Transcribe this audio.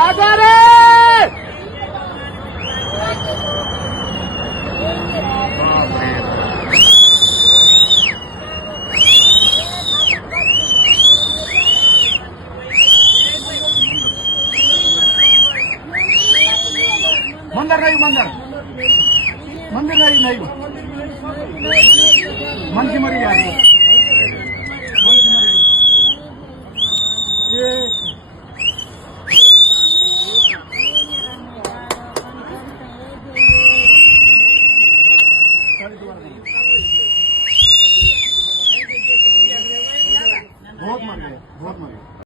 आजा रे मंदिर नहीं मंदिर नहीं मन की मरी यार मन की मरी ये बहुत मर गए